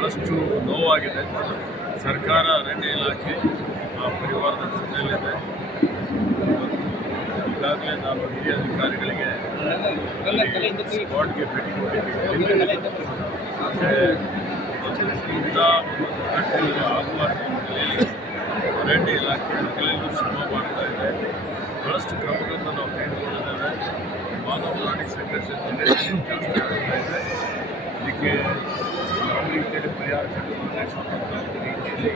ಭಾಳಷ್ಟು ನೋವಾಗಿದೆ. ಸರ್ಕಾರ ಅರಣ್ಯ ಇಲಾಖೆ ಪರಿವಾರದ ಜೊತೆಯಲ್ಲಿದೆ. ಈಗಾಗಲೇ ನಾನು ಹಿರಿಯ ಅಧಿಕಾರಿಗಳಿಗೆ ಸ್ಪಾಟ್ಗೆ ಭೇಟಿ ಕೊಟ್ಟಿದ್ದೇನೆ. ಇಂಥ ಘಟನೆಗಳು ಆಗುವ ಹಿನ್ನೆಲೆಯಲ್ಲಿ ಅರಣ್ಯ ಇಲಾಖೆ ಹಗಲೆಲ್ಲೂ ಶ್ರಮ ಮಾಡ್ತಾ ಇದೆ. ಭಾಳಷ್ಟು ಕ್ರಮಗಳನ್ನು ನಾವು ತೆಗೆದುಕೊಂಡಿದ್ದೇವೆ. ಮಾನವ ಪ್ರಾಣಿ ಸಂಘರ್ಷ ಜಾಸ್ತಿ ಆಗ್ತಾ ಇದೆ. ಇದಕ್ಕೆ ಯಾವ ರೀತಿಯಲ್ಲಿ ಪರಿಹಾರ ಕಂಡುಕೊಳ್ಳಬೇಕು ರೀತಿಯಲ್ಲಿ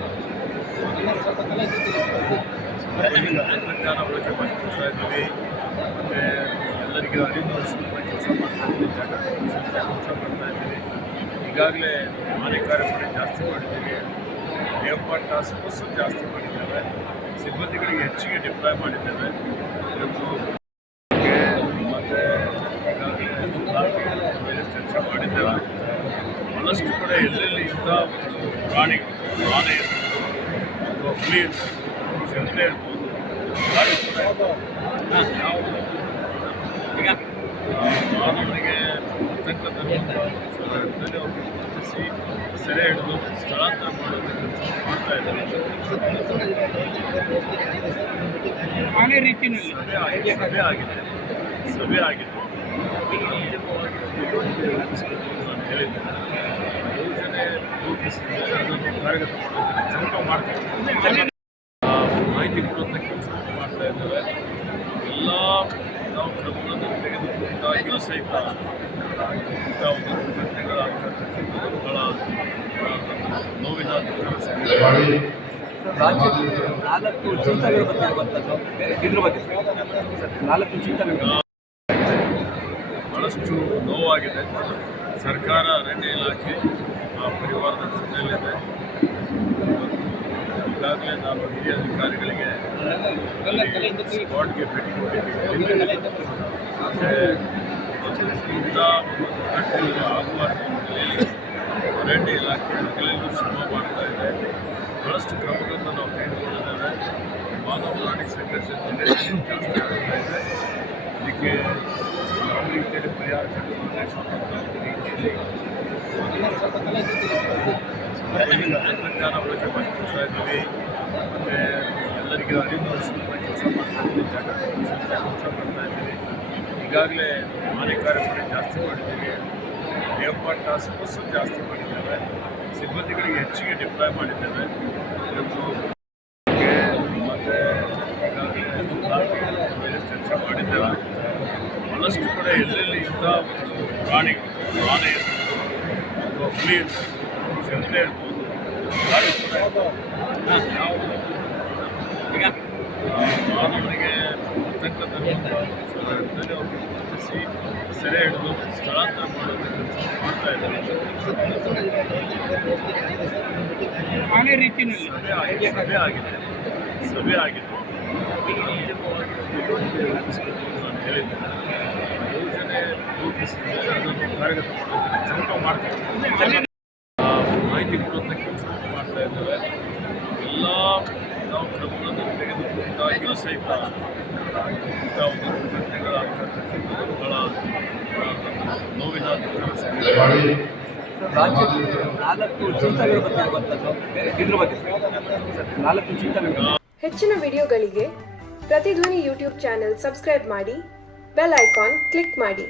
ತಂತ್ರಜ್ಞಾನ ಬಳಕೆ ಮಾಡ್ತಾ ಇದ್ದೀವಿ. ಮತ್ತು ಎಲ್ಲರಿಗೂ ಅರಿವು ಮೂಡಿಸುವಂಥ ಕೆಲಸ ಮಾಡ್ತಾ ಇದ್ದೀವಿ. ಜಾಗೃತಿ ಮೂಡಿಸುವಂಥ ಕೆಲಸ ಮಾಡ್ತಾ ಇದ್ದೀವಿ. ಈಗಾಗಲೇ ಆನೆ ಕಾರ್ಯಪಡೆ ಜಾಸ್ತಿ ಮಾಡಿದ್ದೀವಿ. ನೇಪಾಳ ಟಾಸ್ಕ್ ಫೋರ್ಸ್ ಜಾಸ್ತಿ ಮಾಡಿದ್ದೇವೆ. ಸಿಬ್ಬಂದಿಗಳಿಗೆ ಹೆಚ್ಚಿಗೆ ಡಿಪ್ಲಾಯ್ ಮಾಡಿದ್ದೇವೆ. ಇವತ್ತು ಮತ್ತು ಈಗಾಗಲೇ ಮೇಲೆ ಚರ್ಚೆ ಮಾಡಿದ್ದೇವೆ. ಬಹಳಷ್ಟು ಕಡೆ ಎಲ್ಲೆಲ್ಲಿ ಇಂಥ ಒಂದು ಪ್ರಾಣಿಗಳು ಆನೆ ಇರ್ಬೋದು ಅಥವಾ ಹುಲಿ ಇರ್ಬೋದು ಚಿರತೆ ಇರ್ಬೋದು ನಾವು ಮಾನವನಿಗೆ ಆತಂಕ ತರುವಂಥ ಅವ್ರಿಗೆ ಗುರುತಿಸಿ ಸೆರೆ ಹಿಡಿದು ಸ್ಥಳಾಂತರ ಮಾಡುವಂಥ ಕೆಲಸ ಮಾಡ್ತಾ ಇದ್ದಾರೆ. ಸಭೆ ಆಗಿದೆ. ಅಂತಿಮವಾಗಿ ಯೋಜನೆ ರೂಪಿಸಬೇಕು ನಾನು ಹೇಳಿದ್ದೇನೆ. ಯೋಜನೆ ರೂಪಿಸಿದರೆ ಅದನ್ನು ಕಾರ್ಯಗತ ಮಾಡೋದಕ್ಕೆ ಸ್ವಲ್ಪ ಮಾಡ್ತೇವೆ. ಮಾಹಿತಿ ಕೊಡುವಂಥ ಕೆಲಸವನ್ನು ಮಾಡ್ತಾ ಇದ್ದೇವೆ. ಎಲ್ಲ ನಾವು ಕ್ರಮಗಳನ್ನು ತೆಗೆದುಕೊಂಡಾಗಿಯೂ ಸಹಿತ ಇಂಥ ಒಂದು ಘಟನೆಗಳಾಗ್ತಕ್ಕಂಥದ್ದು ಬಹಳ ನೋವಿನ ನಾಲ್ಕು ಚಿಂತನೆಗಳ ಬಗ್ಗೆ ಇರುವಂಥದ್ದು ಇದ್ರ ಬಗ್ಗೆ 4 ಚಿಂತನೆಗಳು ಭಾಳಷ್ಟು ನೋವಾಗಿದೆ. ಸರ್ಕಾರ ಅರಣ್ಯ ಇಲಾಖೆ ಪರಿವಾರದ ಜೊತೆಯಲ್ಲಿದೆ. ಈಗಾಗಲೇ ನಾನು ಹಿರಿಯ ಅಧಿಕಾರಿಗಳಿಗೆ ಸ್ಪಾಟ್ಗೆ ಭೇಟಿ ಕೊಟ್ಟಿದ್ದೇನೆ. ಇಂಥ ಘಟನೆಗಳು ಆಗುವ ಹಿನ್ನೆಲೆಯಲ್ಲಿ ಅರಣ್ಯ ಇಲಾಖೆ ಹಗಲೆಲ್ಲೂ ಶ್ರಮ ಮಾಡ್ತಾ ಇದೆ. ಭಾಳಷ್ಟು ಕ್ರಮಗಳನ್ನು ನಾವು ತೆಗೆದುಕೊಂಡಿದ್ದೇವೆ. ಮಾನವ ಪ್ರಾಣಿ ಸಂಘರ್ಷ ಜಾಸ್ತಿ ಆಗ್ತಾ ಇದೆ. ಇದಕ್ಕೆ ಯಾವ ರೀತಿಯಲ್ಲಿ ಪರಿಹಾರ ಕಂಡುಕೊಳ್ಳಬೇಕು ರೀತಿಯಲ್ಲಿ ತಂತ್ರಜ್ಞಾನ ಬಳಕೆ ಮಾಡ್ತಾ ಇದ್ದೀವಿ. ಮತ್ತು ಎಲ್ಲರಿಗೂ ಅರಿವು ಮೂಡಿಸುವಂಥ ಕೆಲಸ ಮಾಡ್ತಾ ಇದ್ದೀವಿ. ಜಾಗೃತಿ ಮೂಡಿಸುವಂಥ ಕೆಲಸ ಮಾಡ್ತಾ ಇದ್ದೀವಿ. ಈಗಾಗಲೇ ಆನೆ ಕಾರ್ಯಪಡೆ ಜಾಸ್ತಿ ಮಾಡಿದ್ದೀವಿ. ನೇಪಾಳ ಟಾಸ್ಕ್ ಫೋರ್ಸ್ ಜಾಸ್ತಿ ಮಾಡಿದ್ದೇವೆ. ಸಿಬ್ಬಂದಿಗಳಿಗೆ ಹೆಚ್ಚಿಗೆ ಡಿಪ್ಲಾಯ್ ಮಾಡಿದ್ದೇವೆ. ಇವತ್ತು ಮತ್ತು ಈಗಾಗಲೇ ಮೇಲೆ ಚರ್ಚೆ ಮಾಡಿದ್ದೇವೆ. ಬಹಳಷ್ಟು ಕಡೆ ಎಲ್ಲೆಲ್ಲಿ ಇಂಥ ಒಂದು ಪ್ರಾಣಿಗಳು ಆನೆ ಇರ್ಬೋದು ಅಥವಾ ಹುಲಿ ಇರ್ಬೋದು ಚಿರತೆ ಇರ್ಬೋದು ನಾವು ಮಾನವನಿಗೆ ಆತಂಕ ತರುವಂಥ ಅವ್ರಿಗೆ ಗುರುತಿಸಿ ಸೆರೆ ಹಿಡಿದು ಸ್ಥಳಾಂತರ ಮಾಡುವಂಥ ಕೆಲಸ ಮಾಡ್ತಾ ಇದ್ದಾರೆ. ಸಭೆ ಆಗಿದೆ. ಅಂತಿಮವಾಗಿ ಯೋಜನೆ ರೂಪಿಸಬೇಕು ನಾನು ಹೇಳಿದ್ದೇನೆ. ಯೋಜನೆ ರೂಪಿಸಿದರೆ ಅದನ್ನು ಕಾರ್ಯಗತ ಮಾಡೋದಕ್ಕೆ ಸ್ವಲ್ಪ ಮಾಡ್ತೇವೆ. ಮಾಹಿತಿ ಕೊಡುವಂಥ ಕೆಲಸವನ್ನು ಮಾಡ್ತಾ ಇದ್ದೇವೆ. ಎಲ್ಲ ನಾವು ಕ್ರಮಗಳನ್ನು ತೆಗೆದುಕೊಂಡಾಗಿಯೂ ಸಹಿತ ಇಂಥ ಒಂದು ಘಟನೆಗಳಾಗ್ತಕ್ಕಂಥದ್ದು ಬಹಳ ನೋವಿನ ನಾಲ್ಕು ಚಿಂತನೆಗಳ ಬಗ್ಗೆ ಇರುವಂಥದ್ದು ಇದ್ರ ಬಗ್ಗೆ 4 ಚಿಂತನೆಗಳು. ಹೆಚ್ಚಿನ ವಿಡಿಯೋಗಳಿಗೆ ಪ್ರತಿಧ್ವನಿ ಯೂಟ್ಯೂಬ್ ಚಾನೆಲ್ ಸಬ್ಸ್ಕ್ರೈಬ್ ಮಾಡಿ, ಬೆಲ್ ಐಕಾನ್ ಕ್ಲಿಕ್ ಮಾಡಿ.